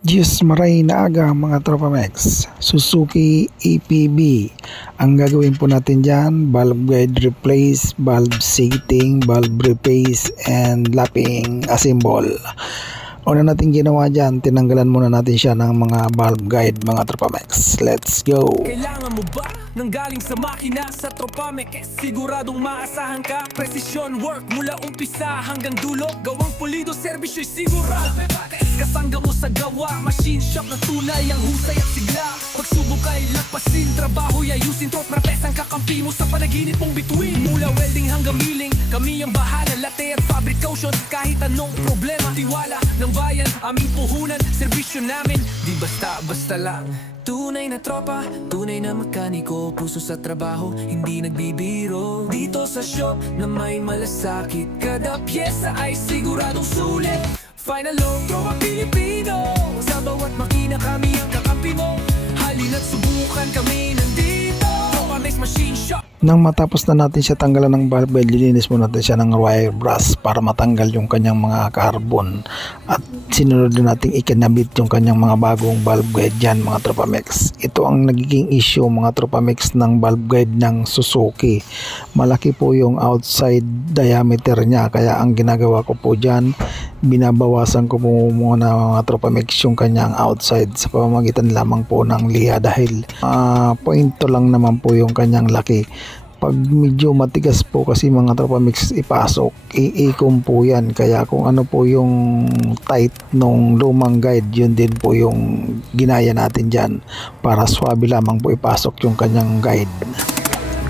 Diyos maray na aga mga tropa Mex, Suzuki EPB. Ang gagawin po natin dyan, valve guide replace, valve seating, valve replace, and lapping assemble. Una natin ginawa dyan, tinanggalan muna natin siya ng mga valve guide mga tropa Mex. Let's go! Kailangan mo ba nang galing sa makina sa tropa Mex? Siguradong maasahan ka, precision work mula umpisa hanggang dulo. Gawang pulido, servisyo'y sigurado. Kasangga mo sa gawa, machine shop na tunay ang husay at sigla. Pagsubok ay lagpasin, trabaho'y ayusin, trotrapes ang kakampi mo sa panaginip mong bituin. Mula welding hanggang milling, kami ang bahala, latte at fabrication. Kahit anong problema, tiwala ng bayan, aming puhunan, serbisyo namin, di basta-basta lang. Tunay na tropa, tunay na mekaniko, puso sa trabaho, hindi nagbibiro. Dito sa shop na may malasakit, kada pyesa ay siguradong sulit. Final low, tropa Pilipino, sa bawat makina kami ang kakampi mo. Halina't subukan, kami nandito, Tropa Mex Machine Shop. Nang matapos na natin siya tanggalan ng valve guide, lilinis mo natin siya ng wire brush para matanggal yung kanyang mga carbon. At sinunod na natin ikinabit yung kanyang mga bagong valve guide dyan mga tropa Mex. Ito ang nagiging issue mga tropa Mex ng valve guide ng Suzuki. Malaki po yung outside diameter niya, kaya ang ginagawa ko po dyan, binabawasan ko po muna mga tropa Mex yung kanyang outside sa pamamagitan lamang po ng liha dahil pointo lang naman po yung kanyang laki. Pag medyo matigas po kasi mga tropa Mex ipasok, iikom po yan, kaya kung ano po yung tight nung lumang guide, yun din po yung ginaya natin dyan para swabe lamang po ipasok yung kanyang guide.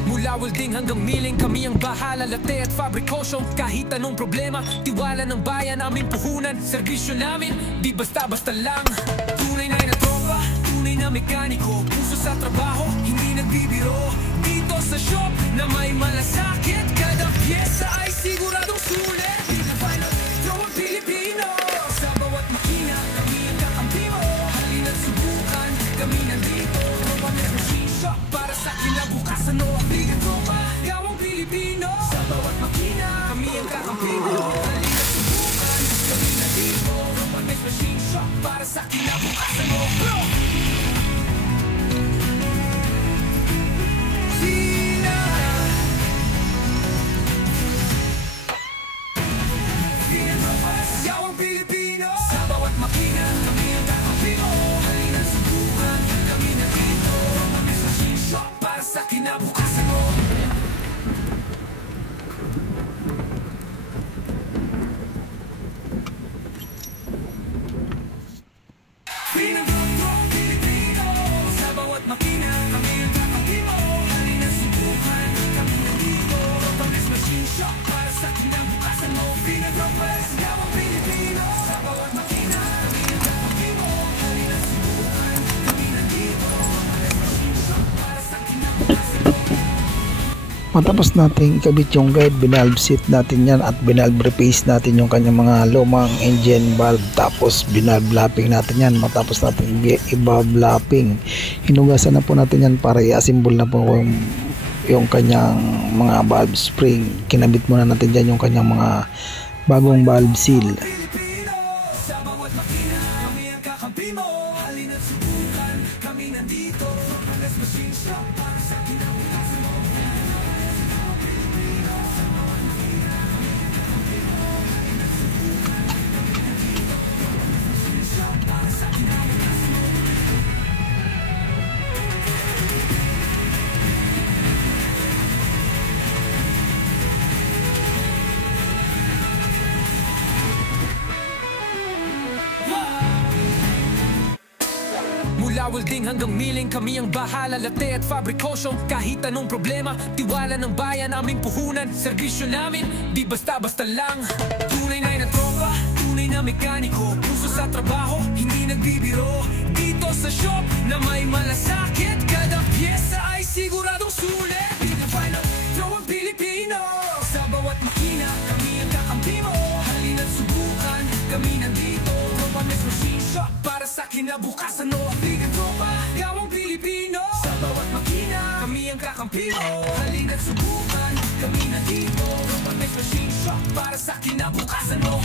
Mula welding hanggang milling, kami ang bahala, latte at fabrication. Kahit anong problema, tiwala ng bayan, aming puhunan, serbisyo namin, di basta-basta lang. Tunay na tropa, tunay na mekaniko, puso sa trabaho, hindi nagbibiro. Dito sa shop na may malasakit, kada pyesa ay siguradong sulit. Final tropa Pilipino, sa bawat makina, kami ang kakampi mo. Halina't subukan, kami nandito, Tropa Mex Machine Shop, para sa kinabukasan o abligan tropa. Gawang Pilipino, sa bawat makina, kami ang kakampi mo. Halina't subukan, kami nandito, Tropa Mex Machine Shop, para sa kinabukasan mo. Gawang Pilipino, sa bawat makina, kami ang kakampi mo. Halina't subukan, kami nandito, Tropa Mex Machine Shop, para sa kinabukasan mo. Tropa Pilipino, sa bawat makina, kami ang kakampi mo. Halina't subukan, kami nandito, Tropa Mex Machine Shop, para sa kinabukasan mo. Pinag-Tropas, Gawang Pilipino, sa bawat makina, kami ang kakampi mo. Halina't subukan, kami nandito, Tropa Mex Machine Shop, para sa kinabukasan mo. Matapos natin ikabit yung guide, binalve seat natin yan at binalve replace natin yung kanyang mga lumang engine valve, tapos binalve lapping natin yan. Matapos natin i-valve lapping, hinugasan na po natin yan para i-assemble na po yung kanyang mga valve spring. Kinabit muna natin dyan yung kanyang mga bagong valve seal. Pilipino, sa bawat makina, kami ang kakampi mo. Halina't subukan, kami nandito, Tropa Mex Machine Shop, para sa kinabukasan mo. Mula welding hanggang milling, kami ang bahala, latte at fabrication. Kahit anong problema, tiwala ng bayan, aming puhunan, serbisyo namin, di basta-basta lang. Tunay na tropa, tunay na mekaniko, puso sa trabaho, hindi nagbibiro. Dito sa shop na may malasakit, kada pyesa ay siguradong sulit. Final Tropa Pilipino, sa bawat makina, kami ang kakampi mo. Halina't subukan, kami nandito, Tropa Mex Machine Shop, para sa kinabukasan mo. Abligan tropa, Gawang Pilipino, sa bawat makina, kami ang kakampi mo. Halina't subukan, kami nandito, Tropa Mex Machine Shop, para sa kinabukasan mo.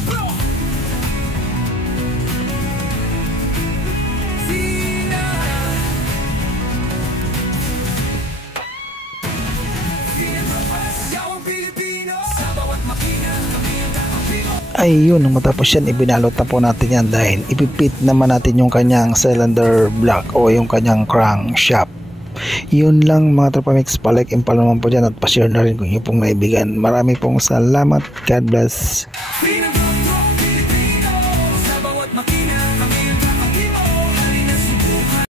Ayun, matapos yan, ibinalot na po natin yan dahil ipipit naman natin yung kanyang cylinder block o yung kanyang crankshaft. Yun lang mga tropa mix, palike and follow naman po dyan at pa-share na rin kung yung pong naibigan. Marami pong salamat. God bless.